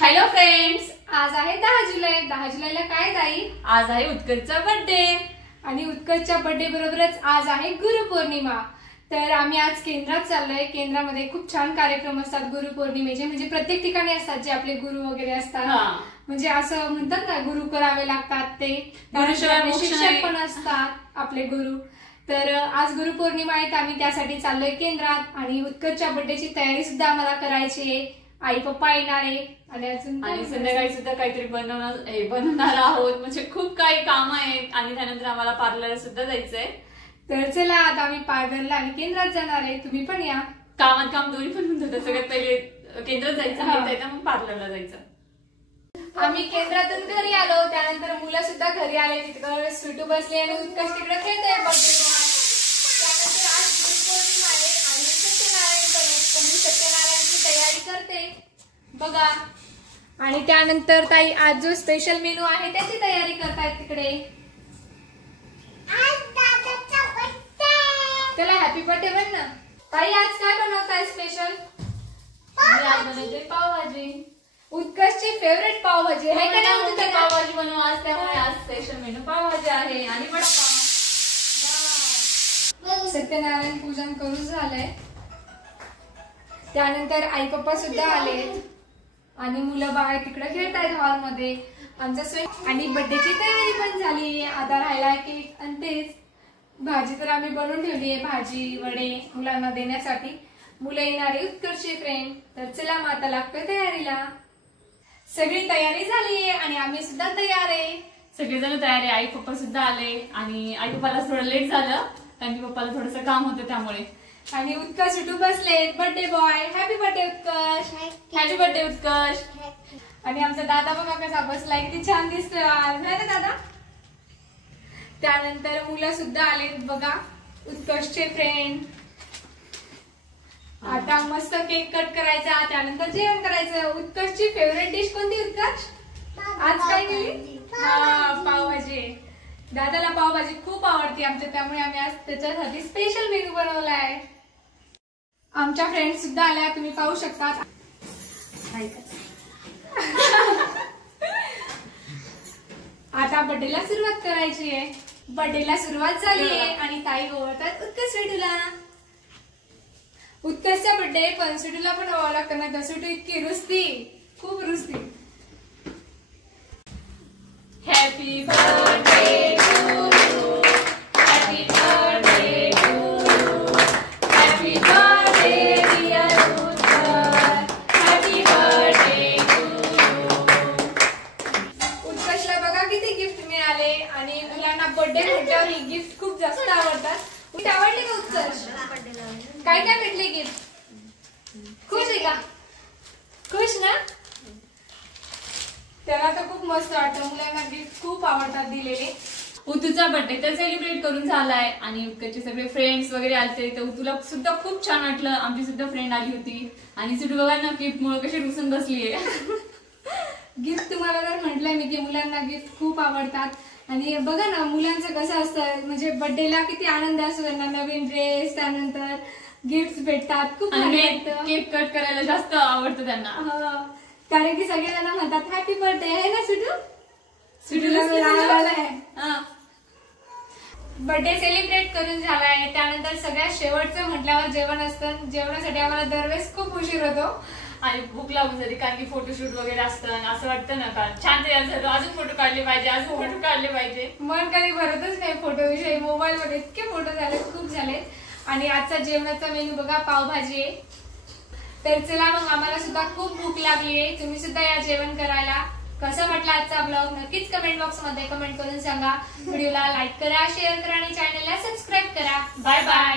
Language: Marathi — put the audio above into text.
हॅलो फ्रेंड्स, आज आहे 10 जुलै. 10 जुलैला काय ताई? आज आहे उत्कर्षचा बर्थडे आणि उत्कर्षच्या बर्थडे बरोबरच आज आहे गुरुपौर्णिमा. तर आम्ही आज केंद्रात चाललोय. केंद्रामध्ये खूप छान कार्यक्रम असतात गुरुपौर्णिमेचे, म्हणजे प्रत्येक ठिकाणी असतात जे आपले गुरु वगैरे असतात. म्हणजे असं म्हणतात ना, गुरु करावे लागतात ते. शिक्षक पण असतात आपले गुरु. तर आज गुरुपौर्णिमा आहे, तर आम्ही त्यासाठी चाललोय केंद्रात. आणि उत्कर्षच्या बर्थडेची तयारी सुद्धा आम्हाला करायची आहे. आई पप्पा येणार आहे आणि संध्याकाळी सुद्धा काहीतरी बनवणार आहोत. म्हणजे खूप काही काम आहेत आणि त्यानंतर आम्हाला पार्लर सुद्धा जायचंय. तर चला आता आम्ही पार्लरला आणि केंद्रात जाणार आहे. तुम्ही पण या. कामात काम दोन्ही पण होत होतं. सगळ्यात पहिले केंद्रात जायचं, मग पार्लरला जायचं. आम्ही केंद्रातून घरी आलो, त्यानंतर मुलं सुद्धा घरी आले. तिकडे सुटू बसले आणि उत्कर्ष तिकडे खेळतोय बर्थडे बॉय. त्यानंतर आज गुरुपौर्णिमा आहे आणि सत्यनारायण पण आहे, तर मी सत्यनारायणची तयारी करते बघा. आणि त्यानंतर ताई आज जो स्पेशल मेनू आहे त्याची तयारी करतायत तिकडे. त्याला हॅपी बर्थडे म्हण ना. ताई आज काय बनवताय स्पेशल? आज बनवते पावभाजी. उत्कर्षची फेवरेट पावभाजी आहे का नाही? पावभाजी बनवू आज, त्यामुळे आज स्पेशल मेनू पावभाजी आहे आणि वडापाव. सत्यनारायण पूजन करून झालंय. त्यानंतर आई पप्पा सुद्धा आलेत आणि मुलं बाळ तिकडे खेळतायत हॉलमध्ये. आमचा स्वयंपाक आणि बर्थडेची तयारी पण झाली. आता राहिला केक आणि तेच. भाजी तर आम्ही बनवून ठेवली आहे, भाजी वडे मुलांना देण्यासाठी. मुलं येणारे उत्कर्षचे फ्रेंड. तर चला मग आता लागतोय तयारीला. सगळी तयारी झाली आहे आणि आम्ही सुद्धा तयार आहे. सगळेजण तयार आहे. आई पप्पा सुद्धा आले आणि आई पप्पाला थोडं लेट झालं कारण की पप्पाला थोडंसं काम होतं त्यामुळे. आणि उत्कर्ष उठू बसले. बर्थडे बॉय, हॅपी बर्थडे उत्कर्ष. हॅपी बर्थडे उत्कर्ष. आणि आमचा दादा बघा कसा बसलाय, किती छान दिसतोय आज, नाही ना दादा? त्यानंतर मुलं सुद्धा आलेत बघा, उत्कर्षचे फ्रेंड. आता मस्त केक कट करायचा, त्यानंतर जेवण करायचं. उत्कर्षची फेवरेट डिश कोणती उत्कर्ष? आज काय केली? पावभाजी. दादाला पावभाजी खूप आवडते आमच्या, त्यामुळे आम्ही आज त्याच्यासाठी स्पेशल मेनू बनवलाय. आमच्या फ्रेंड सुद्धा आल्या, तुम्ही पाहू शकता. आता बर्थडेला सुरुवात करायची आहे. बर्थडेला सुरुवात झाली आहे आणि ताई ओळखतात उत्कर्ष स्वीटूला. उत्कर्षचा बर्थडे पण स्वीटूला पण व्हावं लागतं ना, तर स्वीटू इतकी रुसती, खूप रुसती. Happy birthday to you, happy birthday to you, happy birthday dear Utkarsh, happy birthday to you. उत्कर्षला बघा किती गिफ्ट मिळाले आणि मुलांना बर्थडे म्हटल्यावर ही गिफ्ट खूप जास्त आवडतात. आवडली का उत्कर्ष? काय काय भेटले गिफ्ट? खुश आहे का? खुश ना? त्याला तर खूप मस्त वाटतं. मुलांना गिफ्ट खूप आवडतात दिलेले. उतूचा बर्थडे तर सेलिब्रेट करून झालाय आणि उत्कर्षचे सगळे फ्रेंड्स वगैरे आलते, तर उतूला सुद्धा खूप छान वाटलं. आमची सुद्धा फ्रेंड आली होती आणि सुटू बघा ना गिफ्ट मुळे कशी रुसून बसलीये. गिफ्ट तुम्हाला जर म्हटलंय मी की मुलांना गिफ्ट खूप आवडतात. आणि बघा ना मुलांचं कसं असतं, म्हणजे बर्थडेला किती आनंद असतो त्यांना. नवीन ड्रेस, त्यानंतर गिफ्ट भेटतात. खूप केक कट करायला जास्त आवडतं त्यांना, कारण की सगळेजण म्हणतात हॅपी बर्थडे आहे ना सुटू. सुटूला बर्थडे सेलिब्रेट करून झालाय. त्यानंतर सगळ्यात शेवटचं म्हटल्यावर जेवण असतं. जेवणासाठी आम्हाला दरवेळेस खूप उशीर होतो आणि भूक लागून जाते, कारण की फोटोशूट वगैरे असतं. असं वाटतं ना का छान तयार झालं, अजून फोटो काढले पाहिजे, अजून फोटो काढले पाहिजे. मन कधी भरतच नाही फोटो विषयी. मोबाईल मध्ये इतके फोटो झाले, खूप झाले. आणि आजचा जेवणाचा मेनू बघा पावभाजी आहे. तर चला मग, आम्हाला सुद्धा खूप भूक लागली आहे. तुम्ही सुद्धा या जेवण करायला. कसा वाटला आजचा ब्लॉग नक्कीच कमेंट बॉक्स मध्ये कमेंट करून सांगा. व्हिडिओला लाईक करा, शेअर करा आणि चॅनलला सबस्क्राईब करा. Bye bye.